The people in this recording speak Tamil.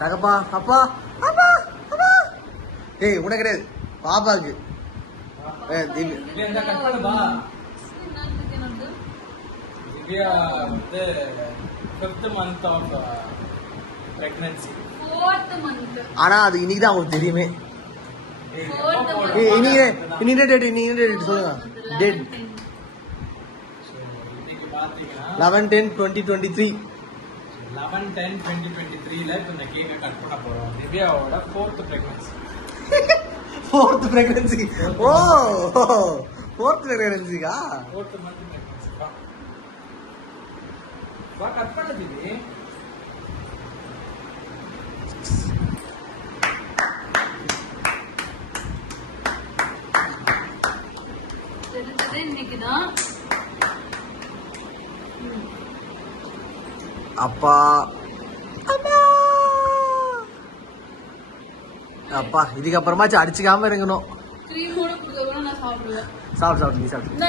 தகப்பா அப்பா அப்பா அப்பா. ஏய் உனக்கு கிடையாது, பாப்பாக்கு. ஆனா அது இன்னைக்கு தான் உங்களுக்கு தெரியுமே. இன்னைக்கு டேட் சொல்லுங்க. டேட் 11/10/2023. 11/10/2023 இப்போ இந்த கேக்கை கட் பண்ண போறோம். திவ்யாவோட 4th pregnancy. 4th pregnancy. ஓ 4th pregnancy-கா? 4th month pregnancy. வா கட் பண்ண திவ்யா. இன்னைக்குதான் அப்பா அப்பா இதுக்கப்புறமாச்சும் அடிச்சுக்காம இருக்கணும். கிரீமோட கொடுக்க நான் சாப்பிடுவேன். சாப்பிட்டு நீ சாப்பிட்டு.